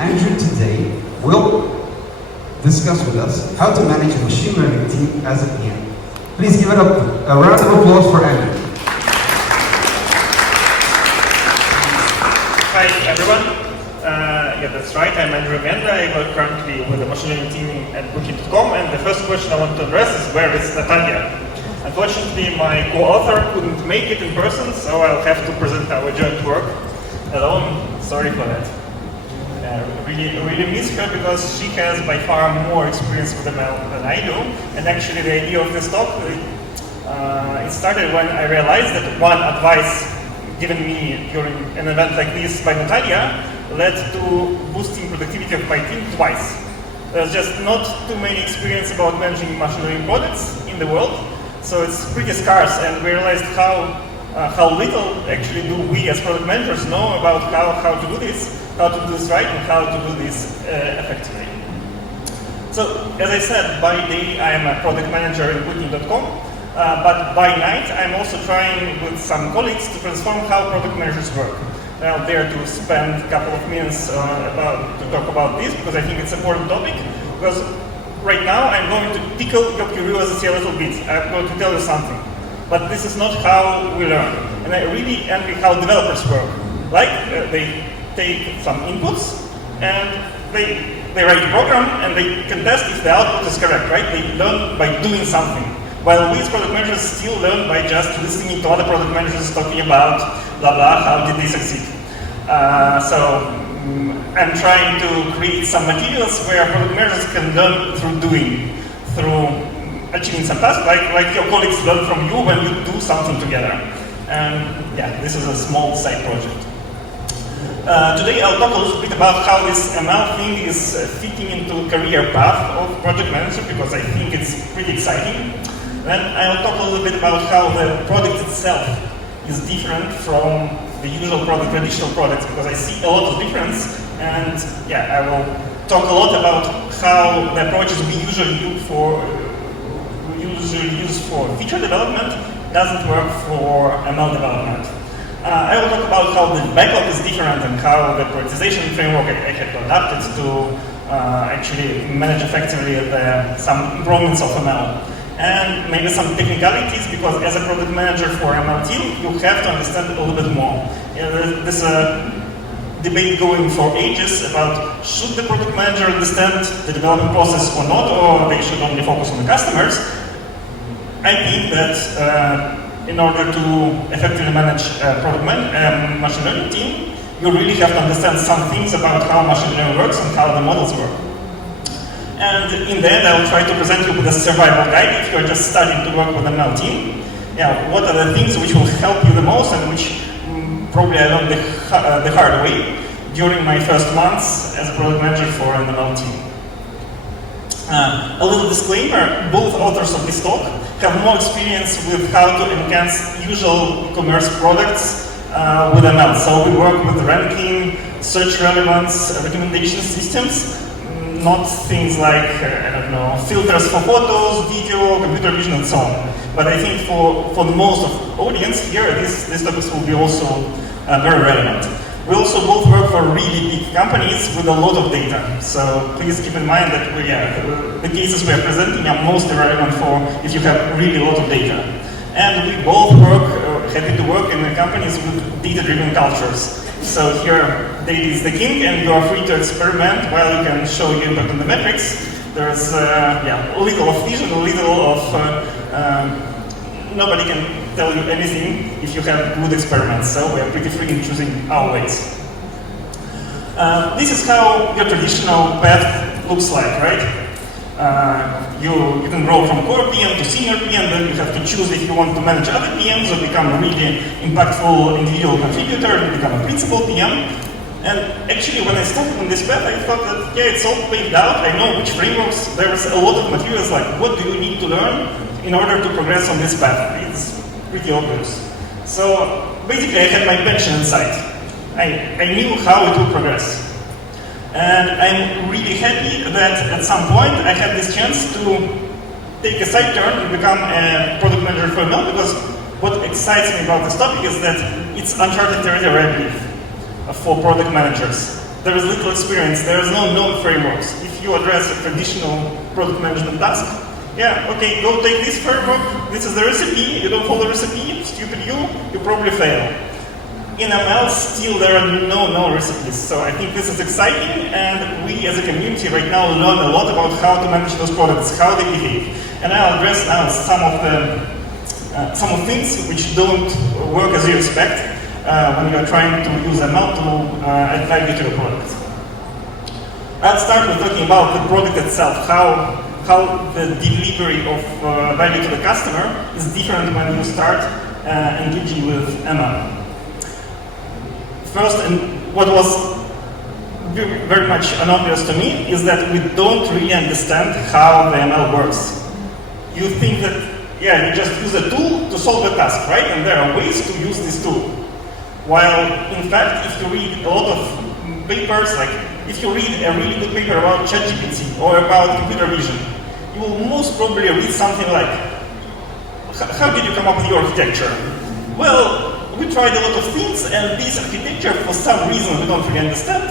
Andrew today will discuss with us how to manage a machine learning team as a PM. Please give it up a round of applause for Andrew. Hi everyone. Yeah, that's right. I'm A.Mende. I work currently with the machine learning team at Booking.com, and the first question I want to address is where is Natalia? Unfortunately, my co-author couldn't make it in person, so I'll have to present our joint work alone. Sorry for that. Really miss her because she has by far more experience with ML than I do. And actually, the idea of this talk it started when I realized that one advice given me during an event like this by Natalia led to boosting productivity of my team twice. There's just not too many experience about managing machine learning products in the world, so it's pretty scarce, and we realized how little actually do we as product managers know about how to do this right, and how to do this effectively. So, as I said, by day I am a product manager in Booking.com, but by night I'm also trying with some colleagues to transform how product managers work. I'm there to spend a couple of minutes to talk about this because I think it's an important topic. Because right now I'm going to tickle your curiosity a little bit. I'm going to tell you something. But this is not how we learn. And I really envy how developers work. Like they take some inputs and they write a program and they can test if the output is correct, right? They learn by doing something. While we as product managers still learn by just listening to other product managers talking about blah blah, how did they succeed. I'm trying to create some materials where product managers can learn through doing, through achieving some tasks, like your colleagues learn from you when you do something together. And yeah, this is a small side project. Today I'll talk a little bit about how this ML thing is fitting into career path of project manager because I think it's pretty exciting. Then I'll talk a little bit about how the product itself is different from the usual traditional products because I see a lot of difference, and yeah, I will talk a lot about how the approaches we usually use for feature development doesn't work for ML development. I will talk about how the backlog is different and how the prioritization framework I had to adapt it to actually manage effectively some improvements of ML. And maybe some technicalities, because as a product manager for ML team, you have to understand a little bit more. There's a debate going for ages about should the product manager understand the development process or not, or they should only focus on the customers. I think that in order to effectively manage a machine learning team, you really have to understand some things about how machine learning works and how the models work. And in the end, I will try to present you with a survival guide if you're just starting to work with an ML team. Yeah, what are the things which will help you the most and which probably I learned the hard way during my first months as a product manager for an ML team. A little disclaimer, both authors of this talk have more experience with how to enhance usual commerce products with ML. So we work with ranking, search relevance, recommendation systems, not things like, I don't know, filters for photos, video, computer vision, and so on. But I think for the most of the audience here, these topics will be also very relevant. We also both work for really big companies with a lot of data. So please keep in mind that the cases we are presenting are mostly relevant for if you have really a lot of data. And we both happy to work in companies with data-driven cultures. So here, data is the king, and you are free to experiment while you can show your impact on the metrics. There's a little of vision, a little of nobody can tell you anything if you have good experiments. So we are pretty free in choosing our ways. This is how your traditional path looks like, right? You can grow from core PM to senior PM, then you have to choose if you want to manage other PMs or become a really impactful individual contributor and become a principal PM. And actually, when I started on this path, I thought that, yeah, it's all paved out. I know which frameworks. There's a lot of materials like what do you need to learn in order to progress on this path. It's pretty obvious. So basically, I had my pension in sight. I knew how it would progress. And I'm really happy that at some point I had this chance to take a side turn and become a product manager for ML, because what excites me about this topic is that it's uncharted territory, I believe, for product managers. there is little experience, there is no known frameworks. If you address a traditional product management task, yeah, okay, go take this framework, this is the recipe, you don't follow the recipe, stupid you probably fail. In ML, still there are no recipes, so I think this is exciting, and we as a community right now learn a lot about how to manage those products, how they behave. And I'll address now some of things which don't work as you expect when you're trying to use ML to add value to your product. I'll start with talking about the product itself, how the delivery of value to the customer is different when you start engaging with ML. First, and what was very much obvious to me, is that we don't really understand how the ML works. You think that, yeah, you just use a tool to solve a task, right? And there are ways to use this tool. While, in fact, if you read a lot of papers, like if you read a really good paper about ChatGPT or about computer vision, you will most probably read something like, how did you come up with your architecture? Well, we tried a lot of things, and this architecture, for some reason we don't really understand,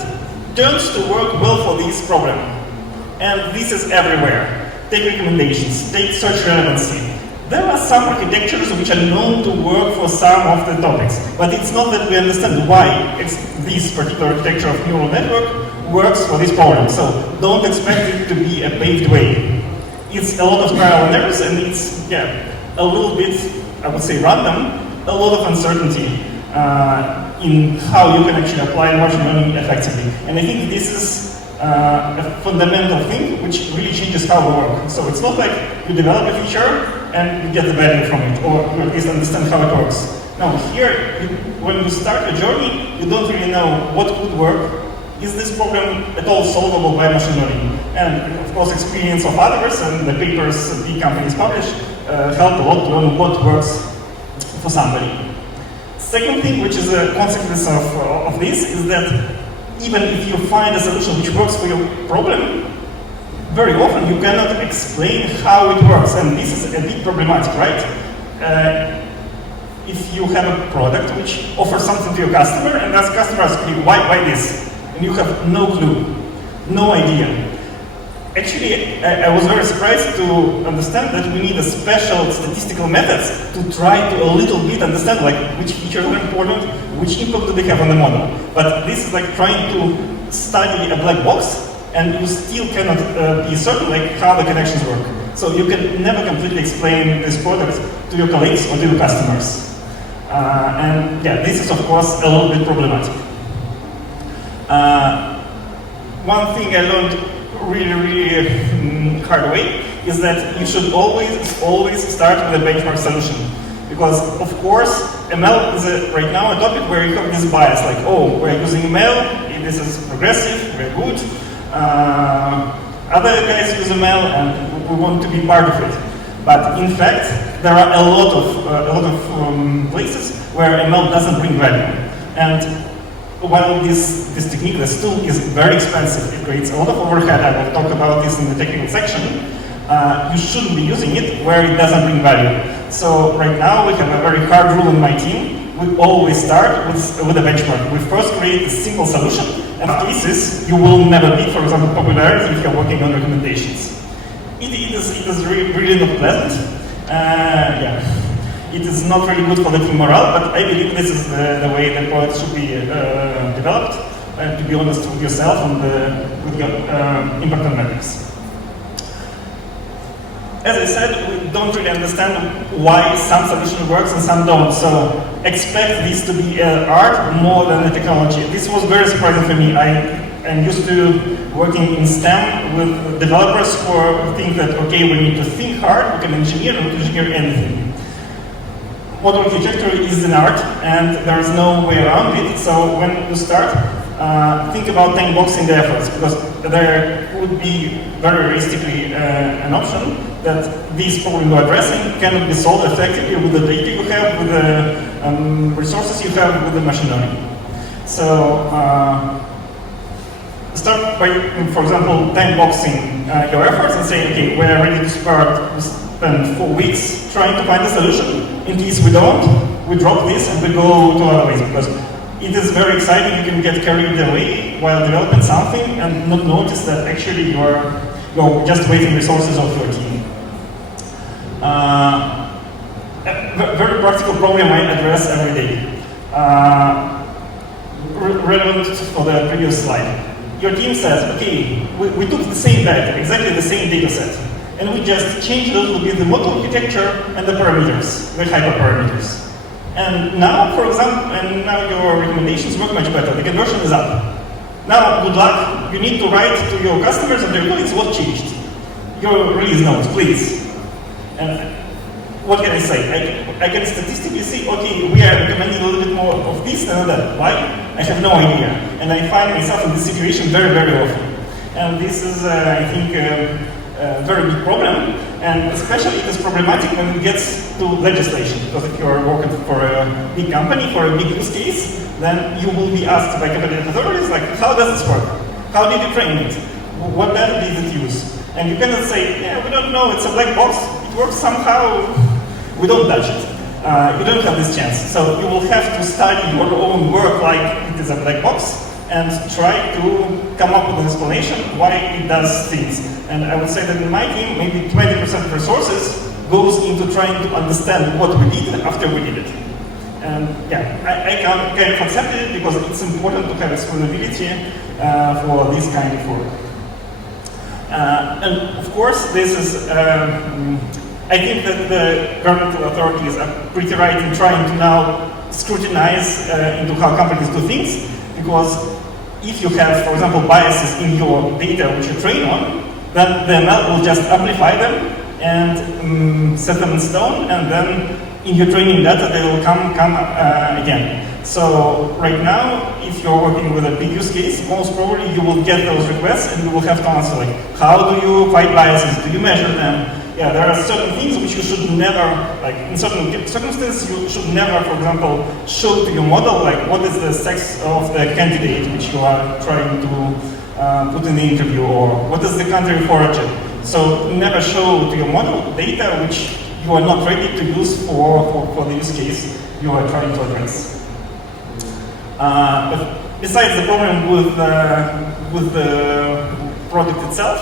turns to work well for this problem. And this is everywhere. Take recommendations, take search relevancy. There are some architectures which are known to work for some of the topics, but it's not that we understand why this particular architecture of neural network works for this problem. So don't expect it to be a paved way. It's a lot of trial and errors, and it's a little bit, I would say, random. A lot of uncertainty in how you can actually apply machine learning effectively. And I think this is a fundamental thing which really changes how we work. So it's not like you develop a feature and you get the value from it, or you at least understand how it works. Now here, when you start a journey, you don't really know what could work. Is this problem at all solvable by machine learning? And of course, experience of others and the papers big companies publish help a lot to learn what works for somebody. Second thing, which is a consequence of this, is that even if you find a solution which works for your problem, very often you cannot explain how it works, and this is a bit problematic, right? If you have a product which offers something to your customer, and as customer asks you, why this? And you have no clue, no idea. Actually, I was very surprised to understand that we need a special statistical methods to try to a little bit understand like which features are important, which impact do they have on the model. But this is like trying to study a black box, and you still cannot be certain like how the connections work. So you can never completely explain this product to your colleagues or to your customers. And yeah, this is of course a little bit problematic. One thing I learned really hard way is that you should always start with a benchmark solution, because of course ML is right now a topic where you have this bias, like, oh, we're using ML, this is progressive, very good. Other guys use ML and we want to be part of it. But in fact, there are a lot of places where ML doesn't bring value. And while this technique, this tool, is very expensive, it creates a lot of overhead. I will talk about this in the technical section. You shouldn't be using it where it doesn't bring value. So right now we have a very hard rule in my team. We always start with a benchmark. We first create a simple solution, and after this, you will never beat, for example, popularity if you're working on recommendations. It is really not pleasant. It is not really good for the team morale, but I believe this is the way the product should be developed, and to be honest with yourself and with your impact on metrics. As I said, we don't really understand why some solution works and some don't, so expect this to be an art more than a technology. This was very surprising for me. I'm used to working in STEM with developers who think that, okay, we need to think hard, we can engineer anything. Model architecture is an art, and there is no way around it. So when you start, think about time boxing the efforts, because there would be very realistically an option that this problem you're addressing cannot be solved effectively with the data you have, with the resources you have, with the machine learning. So start by, for example, time boxing your efforts and say, okay, we're ready to spend 4 weeks trying to find a solution. In case we don't, we drop this and we go to other ways, because it is very exciting. You can get carried away while developing something and not notice that actually you're just wasting resources of your team. A very practical problem I address every day. Relevant for the previous slide. Your team says, okay, we took the same data, exactly the same data set, and we just changed a little bit the model architecture and the parameters, the hyperparameters. And now, for example, now your recommendations work much better. The conversion is up. Now, good luck. You need to write to your customers and their colleagues what changed. Your release notes, please. And what can I say? I can statistically say, okay, we are recommending a little bit more of this than that. Why? I have no idea. And I find myself in this situation very, very often. And this is, I think, a very big problem. And especially it is problematic when it gets to legislation. Because if you are working for a big company, for a big use case, then you will be asked by competent authorities, like, how does this work? How did you train it? What data did it use? And you cannot say, yeah, we don't know, it's a black box. It works somehow. We don't touch it. You don't have this chance. So you will have to study your own work like it is a black box and try to come up with an explanation why it does things. And I would say that in my team, maybe 20% of resources goes into trying to understand what we did after we did it. And yeah, I kind of accepted it because it's important to have explainability for this kind of work. And of course, this is I think that the governmental authorities are pretty right in trying to now scrutinize into how companies do things, because if you have, for example, biases in your data which you train on, then the ML will just amplify them and set them in stone, and then in your training data they will come again. So right now, if you're working with a big use case, most probably you will get those requests and you will have to answer like, how do you fight biases? Do you measure them? Yeah, there are certain things which you should never, like in certain circumstances, you should never, for example, show to your model, like what is the sex of the candidate which you are trying to put in the interview, or what is the country of origin. So never show to your model data which you are not ready to use for the use case you are trying to address. But besides the problem with the product itself,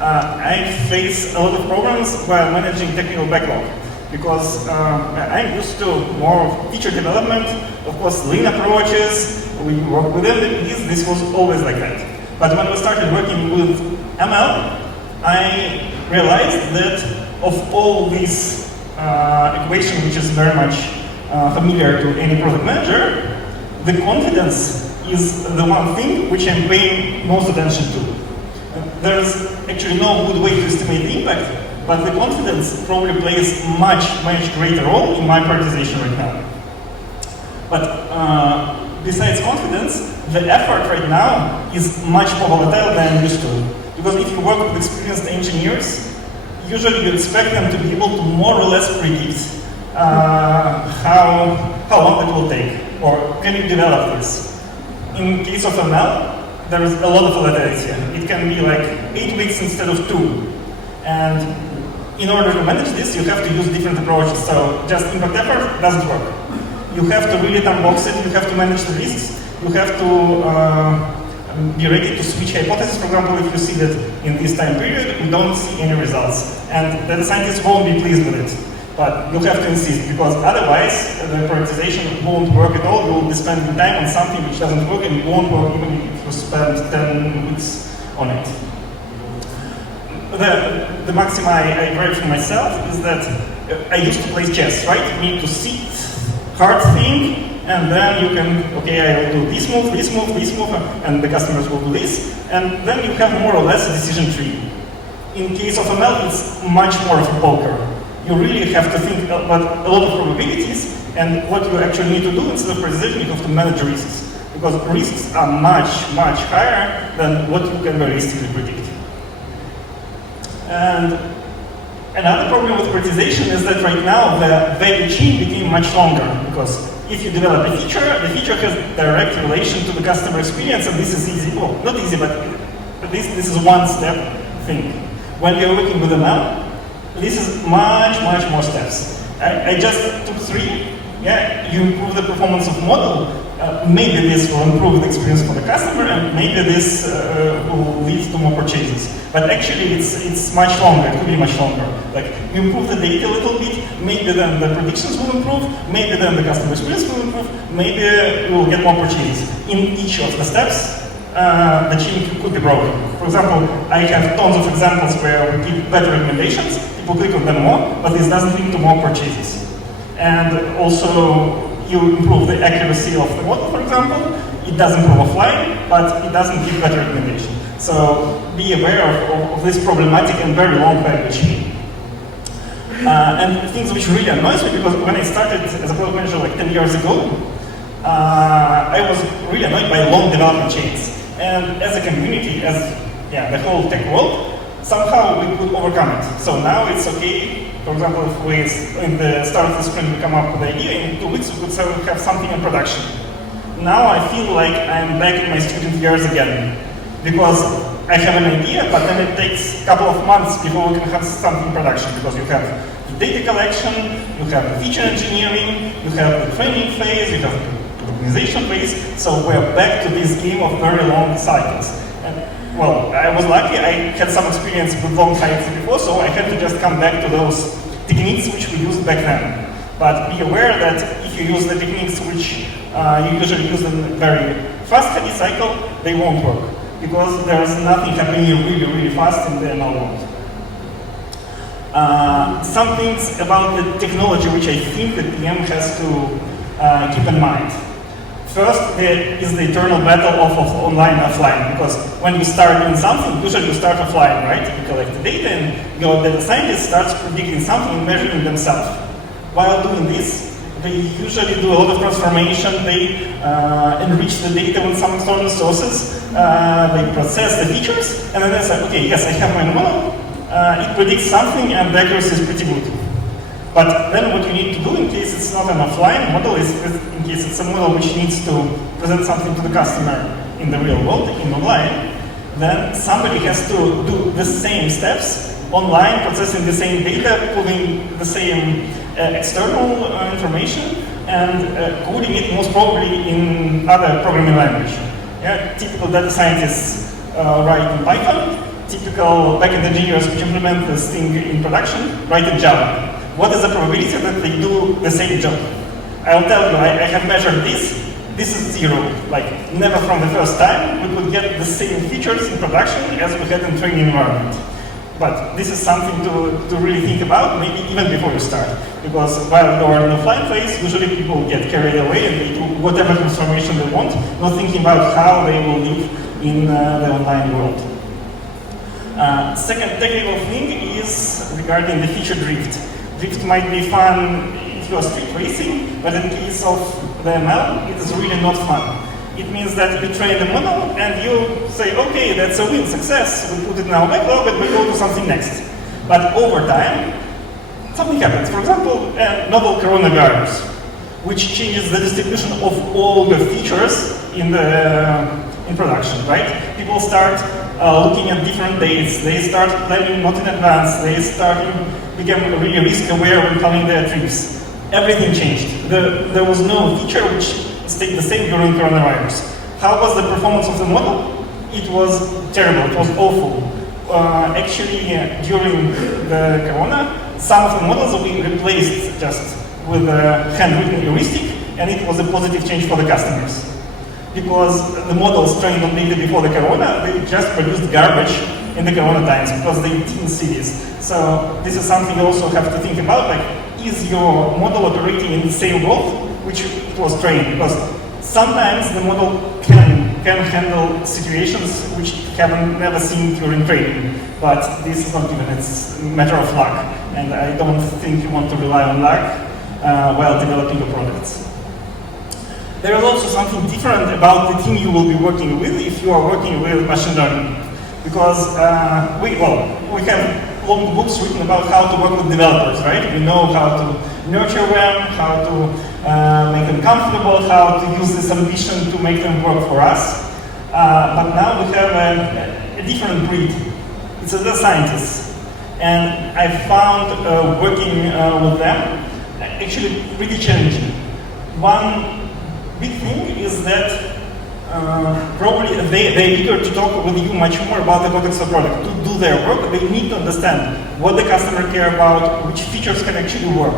I face a lot of problems while managing technical backlog, because I'm used to more feature development, of course lean approaches, we work with MVPs, this was always like that. But when we started working with ML, I realized that of all these equation which is very much familiar to any product manager, the confidence is the one thing which I'm paying most attention to. There's actually no good way to estimate the impact, but the confidence probably plays much greater role in my prioritization right now. But besides confidence, the effort right now is much more volatile than I'm used to. Because if you work with experienced engineers, usually you expect them to be able to more or less predict how long it will take, or can you develop this. In case of ML, there is a lot of volatility. It can be like 8 weeks instead of 2. And in order to manage this, you have to use different approaches. So just impact effort doesn't work. You have to really unbox it, you have to manage the risks, you have to be ready to switch hypotheses. For example, if you see that in this time period, we don't see any results. And the scientists won't be pleased with it. But you have to insist, because otherwise the prioritization won't work at all. You will be spending time on something which doesn't work, and it won't work even if you spend 10 weeks on it. The maxim I derived from myself is that I used to play chess, right? You need to sit, hard think, and then you can, okay, I will do this move, and the customers will do this, and then you have more or less a decision tree. In case of ML, it's much more of a poker. You really have to think about a lot of probabilities, and what you actually need to do instead of prioritization, you have to manage risks. Because risks are much higher than what you can realistically predict. And another problem with prioritization is that right now the value chain became much longer, because if you develop a feature, the feature has direct relation to the customer experience, and this is easy. Well, not easy, but this is one step thing. When you're working with ML, this is much more steps. I just took 3. Yeah, you improve the performance of model, maybe this will improve the experience for the customer, and maybe this will lead to more purchases. But actually, it's much longer. It could be much longer. Like, you improve the data a little bit, maybe then the predictions will improve, maybe then the customer experience will improve, maybe you will get more purchases. In each of the steps, the chain could be broken. For example, I have tons of examples where we give better recommendations, people click on them more, but this doesn't lead to more purchases. And also, you improve the accuracy of the model, for example. It does improve offline, but it doesn't give better recommendation. So be aware of this problematic and very long value chain. And things which really annoys me, because when I started as a product manager like 10 years ago, I was really annoyed by long development chains. And as a community, as the whole tech world, somehow we could overcome it. So now it's okay. For example, if we, in the start of the sprint, we come up with an idea, in 2 weeks we could have something in production. Now I feel like I'm back in my student years again, because I have an idea, but then it takes a couple of months before we can have something in production, because you have the data collection, you have the feature engineering, you have the training phase, you have the organization phase, so we're back to this game of very long cycles. Well, I was lucky, I had some experience with long cycles before, so I had to just come back to those techniques which we used back then. But be aware that if you use the techniques which you usually use in a very fast heavy cycle, they won't work, because there's nothing happening really, really fast in the ML world. Some things about the technology which I think the PM has to keep in mind. First, there is the eternal battle of online and offline, because when you start doing something, usually you start offline, right? You collect the data and your data scientist starts predicting something and measuring themselves. While doing this, they usually do a lot of transformation, they enrich the data with some external sources, they process the features, and then they say, okay, yes, I have my model, it predicts something and the accuracy is pretty good. But then what you need to do in case it's not an offline model, is in case it's a model which needs to present something to the customer in the real world, in online, then somebody has to do the same steps online, processing the same data, pulling the same external information, and coding it most probably in other programming language. Yeah, typical data scientists write in Python, typical backend engineers which implement this thing in production write in Java. What is the probability that they do the same job? I'll tell you, I have measured this. This is 0. Like, never from the first time we could get the same features in production as we had in training environment. But this is something to really think about, maybe even before you start. Because while you are in the offline phase, usually people get carried away and they do whatever transformation they want, not thinking about how they will live in the online world. Second technical thing is regarding the feature drift. Drift might be fun if you are street racing, but in case of the ML, it is really not fun. It means that you train the model and you say, okay, that's a win, success, we put it in our backlog and we go to something next. But over time, something happens. For example, a novel coronavirus, which changes the distribution of all the features in production, right? People start looking at different dates, they start planning not in advance, they become really risk aware when planning their trips. Everything changed. There was no feature which stayed the same during coronavirus. How was the performance of the model? It was terrible, it was awful. Actually, during the corona, some of the models we replaced just with a handwritten heuristic, and it was a positive change for the customers. Because the models trained on data before the corona, they just produced garbage in the corona times because they didn't see this. So this is something you also have to think about, like, is your model operating in the same world which it was trained? Because sometimes the model can handle situations which it haven't never seen during training, but this is not given, it's a matter of luck, and I don't think you want to rely on luck while developing your products. There is also something different about the team you will be working with if you are working with machine learning. Because we have long books written about how to work with developers, right? We know how to nurture them, how to make them comfortable, how to use this ambition to make them work for us. But now we have a different breed. It's a data scientist. And I found working with them actually really challenging. One big thing is that probably they're eager to talk with you much more about the context of the product. To do their work, they need to understand what the customer care about, which features can actually work.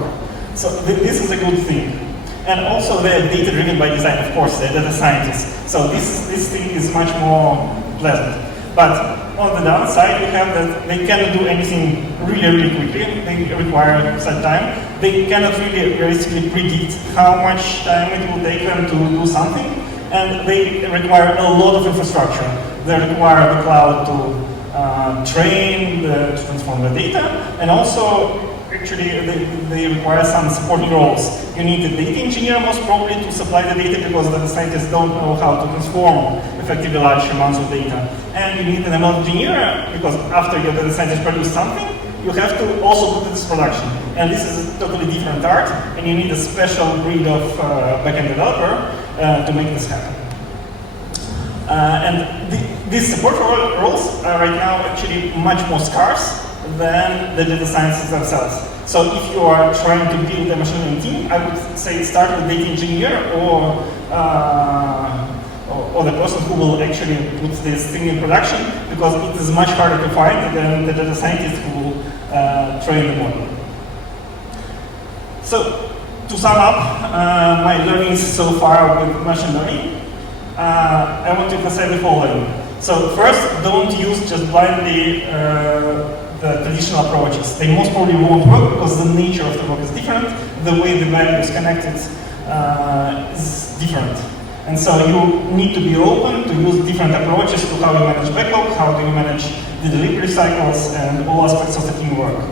So this is a good thing. And also they're data-driven by design, of course, they're data scientists. So this thing is much more pleasant. But on the downside, you have that they cannot do anything really quickly. They require some time. They cannot really realistically predict how much time it will take them to do something. And they require a lot of infrastructure. They require the cloud to train, to transform the data, and also actually they require some supporting roles. You need a data engineer most probably to supply the data because the scientists don't know how to transform effectively large amounts of data. And you need an ML engineer because after your data scientist produce something, you have to also put it into production. And this is a totally different art, and you need a special breed of backend developer to make this happen. These support roles are right now actually much more scarce than the data scientists themselves. So if you are trying to build a machine learning team, I would say start with data engineer or the person who will actually put this thing in production, because it is much harder to find than the data scientist who will train the model. So to sum up my learnings so far with machine learning, I want to emphasize the following. So first, don't use just blindly the traditional approaches. They most probably won't work because the nature of the work is different. The way the value is connected is different. And so you need to be open to use different approaches to how you manage backlog, how do you manage the delivery cycles, and all aspects of the teamwork.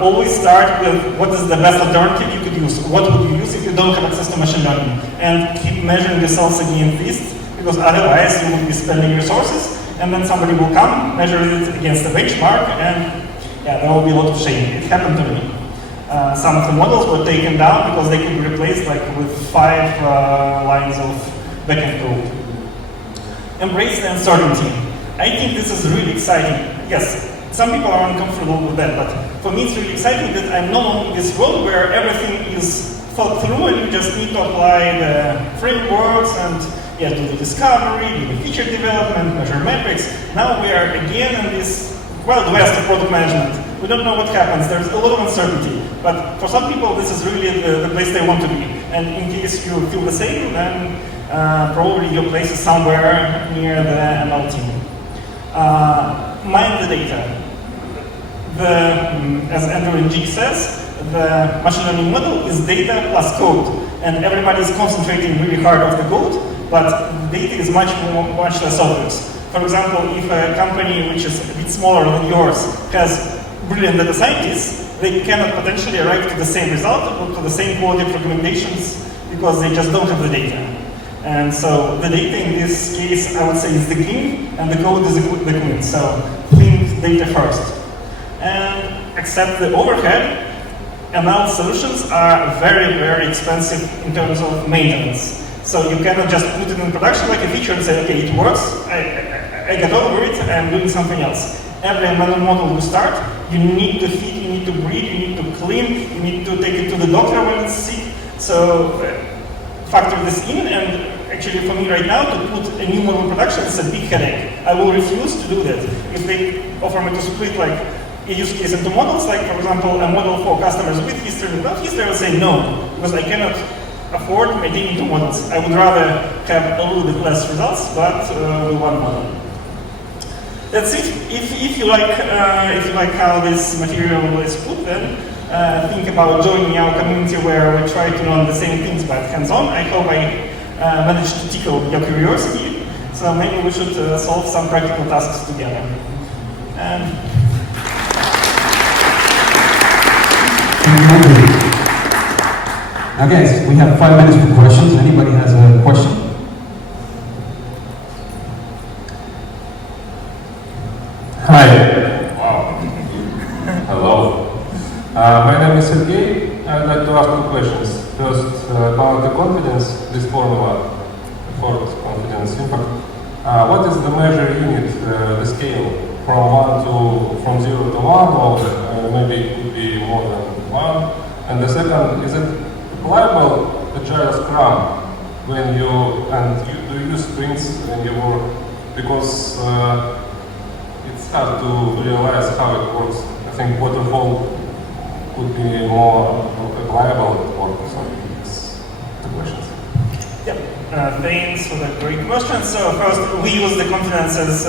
Always start with what is the best alternative you could use. What would you use if you don't have access to machine learning? And keep measuring yourselves against this, because otherwise you will be spending resources, and then somebody will come, measure it against the benchmark, and yeah, there will be a lot of shame. It happened to me. Some of the models were taken down because they could be replaced like with 5 lines of backend code. Embrace the uncertainty. I think this is really exciting. Yes, some people are uncomfortable with that, but for me it's really exciting that I'm no longer in this world where everything is thought through and you just need to apply the frameworks and do the discovery, do the feature development, measure metrics. Now we are again in this Wild West of product management. We don't know what happens, there's a lot of uncertainty, but for some people this is really the place they want to be. And in case you feel the same, then probably your place is somewhere near the ML team. Mind the data. As Andrew and G says, the machine learning model is data plus code, and everybody is concentrating really hard on the code, but the data is much less obvious. For example, if a company which is a bit smaller than yours has brilliant data scientists, they cannot potentially arrive to the same result or to the same quality of recommendations because they just don't have the data. And so the data in this case, I would say, is the king, and the code is the queen. So think data first. And accept the overhead. ML solutions are very expensive in terms of maintenance. So you cannot just put it in production like a feature and say, okay, it works, I got over it, I'm doing something else. Every ML model you start, you need to feed, you need to breed, you need to clean, you need to take it to the doctor when it's sick. So factor this in, and actually for me right now, to put a new model in production is a big headache. I will refuse to do that. If they offer me to split like a use case into models, like for example, a model for customers with history and without history, I will say no, because I cannot afford maintaining 2 models. I would rather have a little bit less results, but with 1 model. That's it. If you like how this material is put, then think about joining our community where we try to learn the same things but hands-on. I hope I managed to tickle your curiosity. So maybe we should solve some practical tasks together. Now guys, we have 5 minutes for questions. Anybody has a question? Hi. Wow. Hello. My name is Sergey. I'd like to ask 2 questions. First, about the confidence, this formula for confidence impact. What is the measure unit, the scale, from 0 to 1, or maybe it could be more than 1? And the second, is it applicable Agile Scrum when you do you use sprints when you work, because it's hard to realize how it works. I think waterfall could be more applicable at work. So it's the questions. Yeah, thanks for the great question. So first, we use the confidence as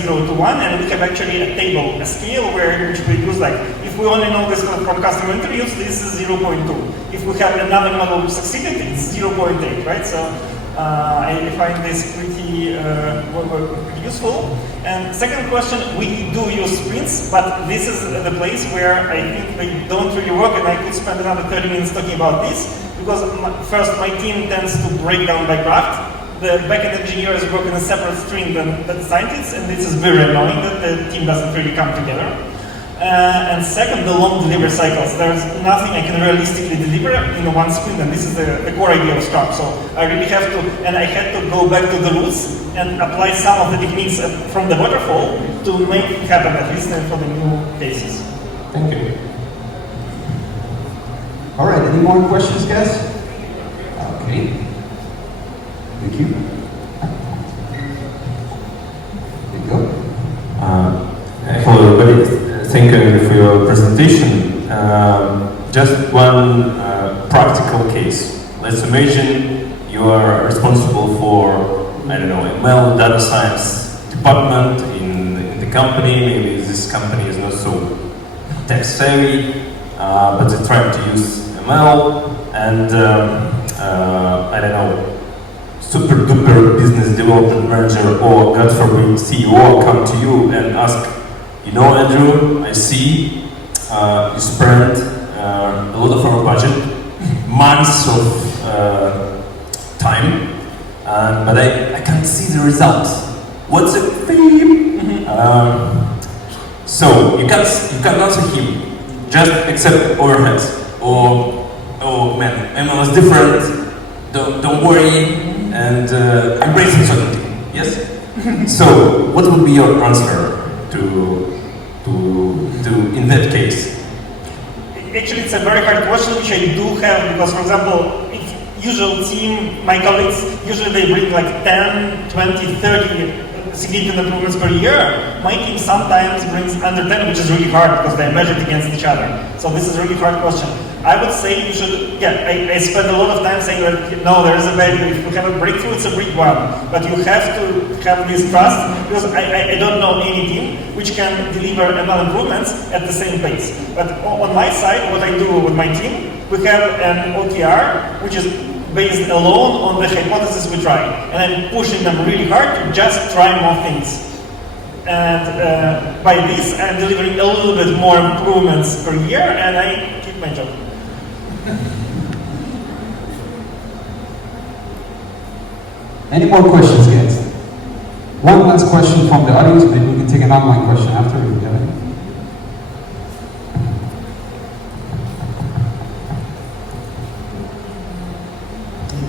0 to 1, and we have actually a table, a scale where which we use like, if we only know this from customer interviews, this is 0.2. If we have another model which succeeded, it's 0.8, right? So I find this pretty useful. And second question, we do use sprints, but this is the place where I think they don't really work, and I could spend another 30 minutes talking about this, because first, my team tends to break down by craft. The backend engineers work in a separate stream than the scientists, and this is very annoying that the team doesn't really come together. And second, the long delivery cycles. There's nothing I can realistically deliver in one sprint, and this is the core idea of Scrum. So I really have to, and I had to go back to the roots and apply some of the techniques from the waterfall to make it happen, at least for the new cases. Thank you. All right, any more questions, guys? Okay. Thank you. There you go. Hello everybody, thank you for your presentation. Just one practical case. Let's imagine you are responsible for, I don't know, ML data science department in the company. Maybe this company is not so tech savvy, but they're trying to use ML, and I don't know, super duper business development manager or God forbid CEO come to you and ask, you know, Andrew, I see you spent a lot of our budget, months of time, but I can't see the results. What's the fee? So you can't answer him, just accept overheads. Or, oh man, ML is different, don't worry, and embrace uncertainty, yes? So, what would be your answer to in that case? Actually, it's a very hard question, which I do have, because, for example, if usual team, my colleagues, usually they bring like 10, 20, 30 significant improvements per year. My team sometimes brings under 10, which is really hard because they're measured against each other. So this is a really hard question. I would say you should, I spend a lot of time saying that, no, there is a value. If we have a breakthrough, it's a big one. But you have to have this trust, because I don't know any team which can deliver ML improvements at the same pace. But on my side, what I do with my team, we have an OKR, which is based alone on the hypothesis we try. And I'm pushing them really hard to just try more things. And by this, I'm delivering a little bit more improvements per year, and I keep my job. Any more questions, guys? One last question from the audience, maybe we can take an online question after we have it.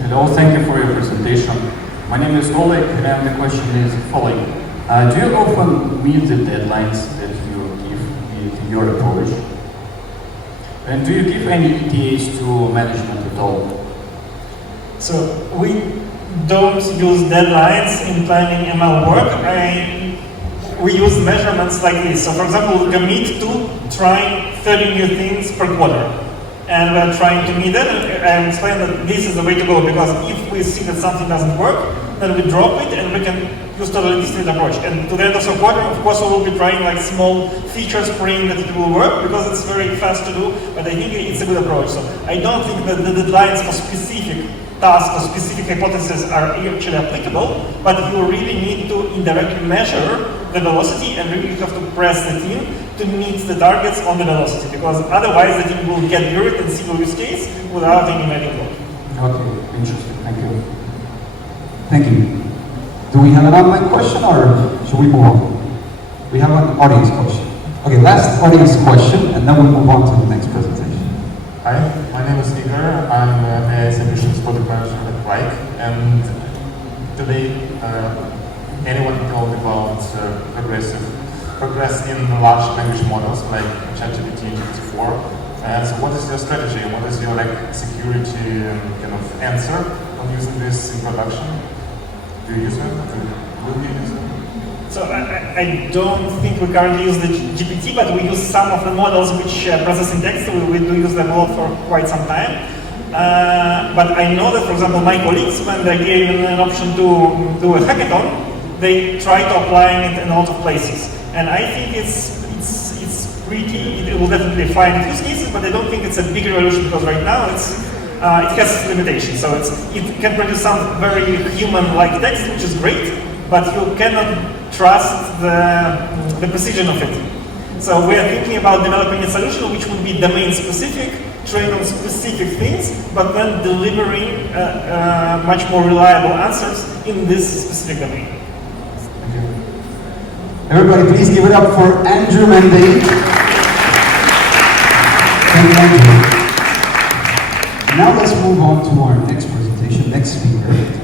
Hello, thank you for your presentation. My name is Oleg, and the question is the following. Do you often meet the deadlines that you give with your approach? And do you give any ETAs to management at all? So we don't use deadlines in planning ML work. We use measurements like this. So for example, we commit to trying 30 new things per quarter. And we're trying to meet that, and explain that this is the way to go, because if we see that something doesn't work, then we drop it and we can use totally different approach. And to the end of the quarter, of course, we will be trying like small features, praying that it will work, because it's very fast to do, but I think it's a good approach. So I don't think that the deadlines for specific tasks or specific hypotheses are actually applicable, but you really need to indirectly measure the velocity, and really have to press the team to meet the targets on the velocity, because otherwise the team will get buried in single use case without any manual work. Okay, interesting. Thank you. Thank you. Do we have an online question, or should we move on? We have an audience question. Okay, last audience question, and then we'll move on to the next presentation. Hi, my name is Igor. I'm a solutions product manager at Like, and today anyone talked about progress in large language models like ChatGPT and GPT-4. So what is your strategy? What is your security kind of answer on using this in production? Do you use them? Will you use them? So I don't think we currently use the GPT, but we use some of the models which process in text. We do use them a lot for quite some time. But I know that, for example, my colleagues, when they gave an option to do a hackathon, they try to apply it in a lot of places. And I think it's pretty, it will definitely find use cases, but I don't think it's a big revolution because right now it has limitations. So it can produce some very human-like text, which is great, but you cannot trust the precision of it. So we are thinking about developing a solution which would be domain-specific, trained on specific things, but then delivering much more reliable answers in this specific domain. Everybody, please give it up for A.Mende. Thank you, Andrew. Now let's move on to our next presentation, next speaker.